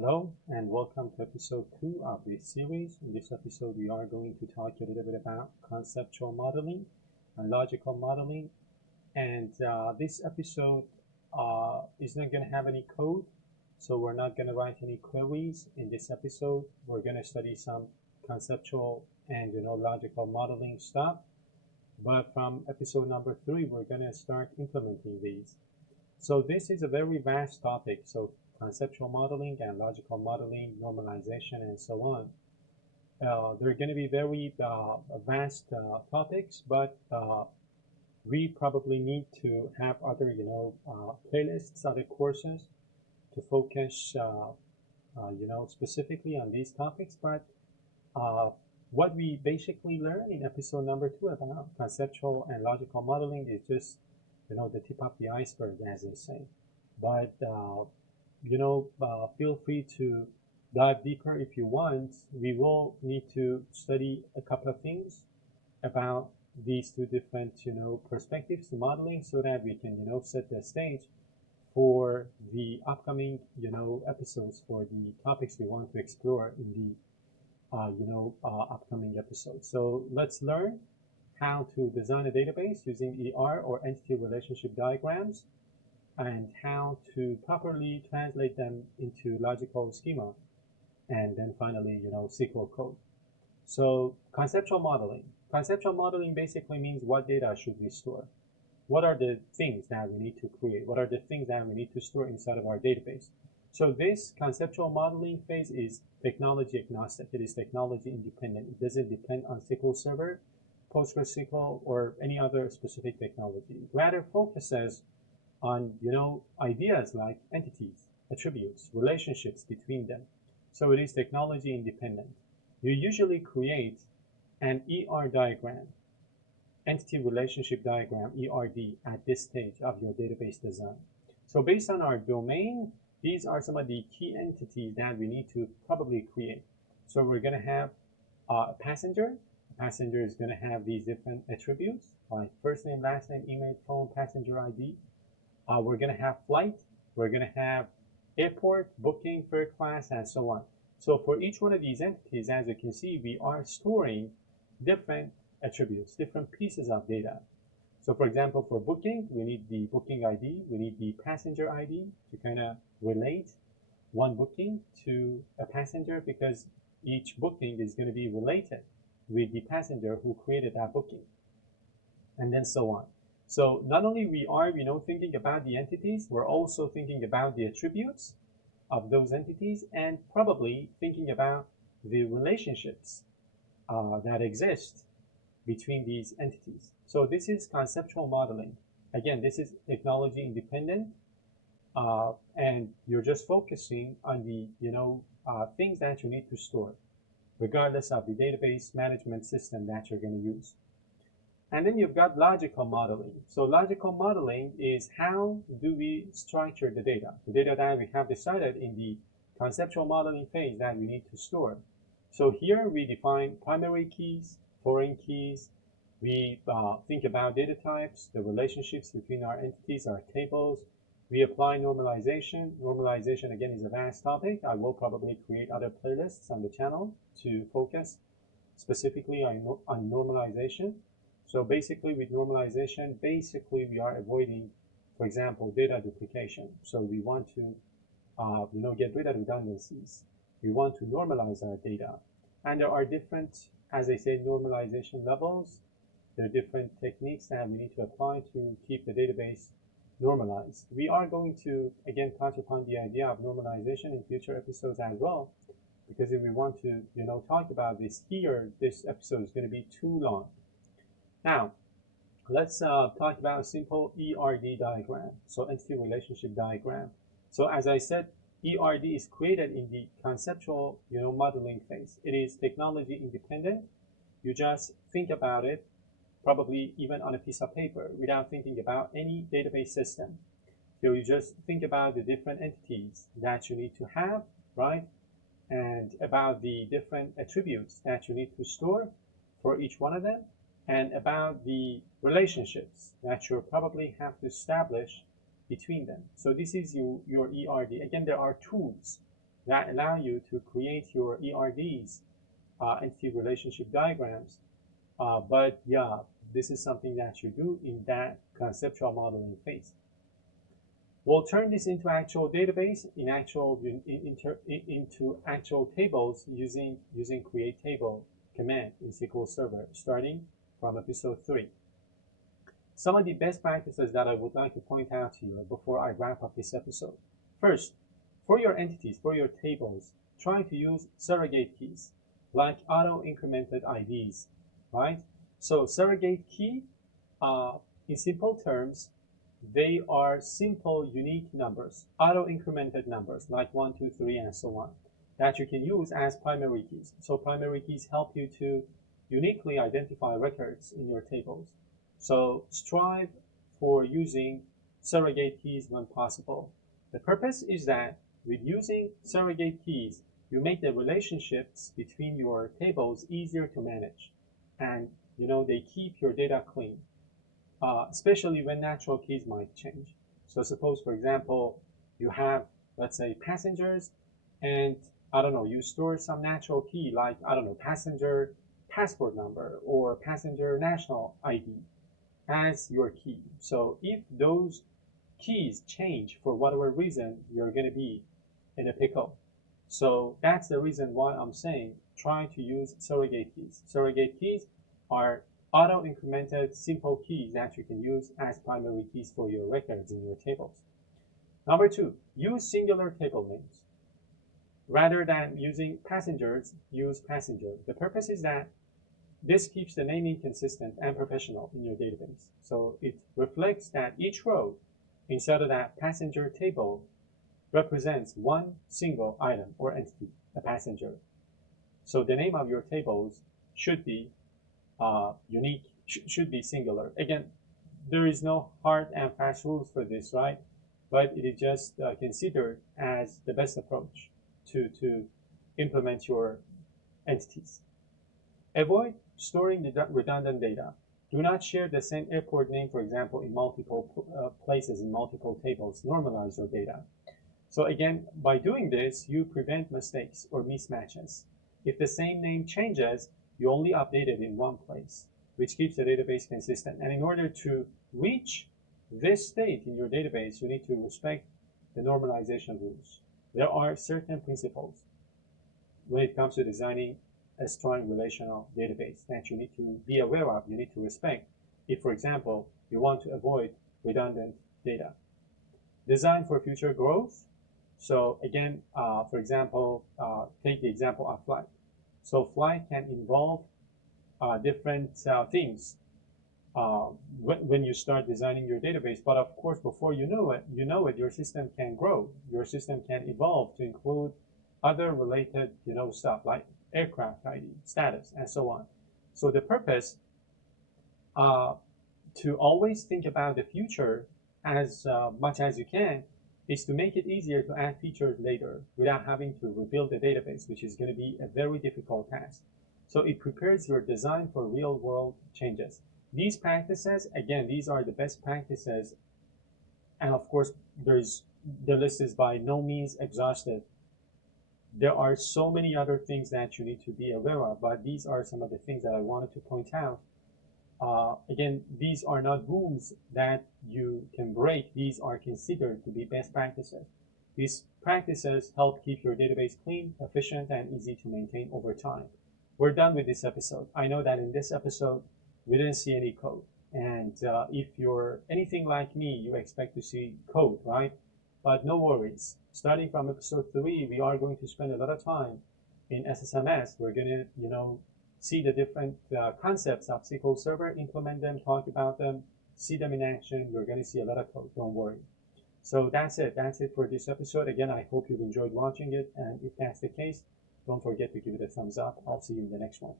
Hello and welcome to episode 2 of this series. In this episode, we are going to talk a little bit about conceptual modeling and logical modeling. And this episode is not going to have any code, so we're not going to write any queries. In this episode, we're going to study some conceptual and logical modeling stuff. But from episode number 3, we're going to start implementing these. So this is a very vast topic. So conceptual modeling and logical modeling, normalization, and so on. They're going to be very vast topics, but we probably need to have other, playlists, other courses to focus, specifically on these topics. But what we basically learn in episode number 2 about conceptual and logical modeling is just, the tip of the iceberg, as they say. But feel free to dive deeper if you want. We will need to study a couple of things about these two different, perspectives to modeling so that we can, set the stage for the upcoming, episodes for the topics we want to explore in the, upcoming episodes. So let's learn how to design a database using ER or entity relationship diagrams, and how to properly translate them into logical schema, and then finally, SQL code. So conceptual modeling. Conceptual modeling basically means what data should we store? What are the things that we need to create? What are the things that we need to store inside of our database? So this conceptual modeling phase is technology agnostic. It is technology independent. It doesn't depend on SQL Server, PostgreSQL, or any other specific technology. It rather focuses on ideas like entities, attributes, relationships between them. So it is technology independent. You usually create an ER diagram, entity relationship diagram, ERD, at this stage of your database design. So based on our domain, these are some of the key entities that we need to probably create. So we're going to have a passenger. A passenger is going to have these different attributes like first name, last name, email, phone, passenger ID. We're going to have flight, we're going to have airport, booking, third class, and so on. So for each one of these entities, as you can see, we are storing different attributes, different pieces of data. So for example, for booking, we need the booking ID, we need the passenger ID to kind of relate one booking to a passenger, because each booking is going to be related with the passenger who created that booking, and then so on. So not only we are, thinking about the entities, we're also thinking about the attributes of those entities, and probably thinking about the relationships that exist between these entities. So this is conceptual modeling. Again, this is technology independent, and you're just focusing on the, things that you need to store, regardless of the database management system that you're going to use. And then you've got logical modeling. So logical modeling is how do we structure the data that we have decided in the conceptual modeling phase that we need to store. So here we define primary keys, foreign keys. We think about data types, the relationships between our entities, our tables. We apply normalization. Normalization, again, is a vast topic. I will probably create other playlists on the channel to focus specifically on normalization. So basically with normalization, we are avoiding, for example, data duplication. So we want to, get rid of redundancies. We want to normalize our data. And there are different, as I said, normalization levels. There are different techniques that we need to apply to keep the database normalized. We are going to, again, touch upon the idea of normalization in future episodes as well, because if we want to, talk about this here, this episode is going to be too long. Now, let's talk about a simple ERD diagram, so entity relationship diagram. So as I said, ERD is created in the conceptual, modeling phase. It is technology independent. You just think about it, probably even on a piece of paper, without thinking about any database system. So you just think about the different entities that you need to have, right? And about the different attributes that you need to store for each one of them, and about the relationships that you probably have to establish between them. So this is your ERD. Again, there are tools that allow you to create your ERDs, entity relationship diagrams. But yeah, this is something that you do in that conceptual modeling phase. We'll turn this into actual database into actual tables using create table command in SQL Server, starting from episode 3. Some of the best practices that I would like to point out to you before I wrap up this episode. First, for your entities, for your tables, try to use surrogate keys like auto-incremented IDs, right? So surrogate key, in simple terms, they are simple, unique numbers, auto-incremented numbers like 1, 2, 3, and so on, that you can use as primary keys. So primary keys help you to uniquely identify records in your tables. So strive for using surrogate keys when possible. The purpose is that with using surrogate keys, you make the relationships between your tables easier to manage, and they keep your data clean. Especially when natural keys might change. So suppose, for example, you have, let's say, passengers, and I don't know, you store some natural key like, I don't know, passenger passport number or passenger national ID as your key. So if those keys change for whatever reason, you're going to be in a pickle. So that's the reason why I'm saying try to use surrogate keys. Surrogate keys are auto-incremented simple keys that you can use as primary keys for your records in your tables. Number 2, use singular table names. Rather than using passengers, use passenger. The purpose is that this keeps the naming consistent and professional in your database. So it reflects that each row inside of that passenger table represents one single item or entity, a passenger. So the name of your tables should be unique, should be singular. Again, there is no hard and fast rules for this, right? But it is just considered as the best approach to implement your entities. Avoid storing the redundant data. Do not share the same airport name, for example, in multiple places, in multiple tables. Normalize your data. So again, by doing this, you prevent mistakes or mismatches. If the same name changes, you only update it in one place, which keeps the database consistent. And in order to reach this state in your database, you need to respect the normalization rules. There are certain principles when it comes to designing a strong relational database that you need to be aware of, you need to respect if, for example, you want to avoid redundant data. Design for future growth. So again, for example, take the example of flight. So flight can involve different things when you start designing your database. But of course, before you know it, your system can grow. Your system can evolve to include other related, stuff like aircraft ID, status, and so on. So the purpose to always think about the future as much as you can is to make it easier to add features later without having to rebuild the database, which is going to be a very difficult task. So it prepares your design for real-world changes. These practices, again, these are the best practices. And of course, the list is by no means exhaustive. There are so many other things that you need to be aware of, but these are some of the things that I wanted to point out. Again, these are not rules that you can break. These are considered to be best practices. These practices help keep your database clean, efficient, and easy to maintain over time. We're done with this episode. I know that in this episode, we didn't see any code. And if you're anything like me, you expect to see code, right? But no worries. Starting from episode 3, we are going to spend a lot of time in SSMS. We're going to, see the different concepts of SQL Server, implement them, talk about them, see them in action. You're going to see a lot of code, don't worry. So that's it. That's it for this episode. Again, I hope you've enjoyed watching it. And if that's the case, don't forget to give it a thumbs up. I'll see you in the next one.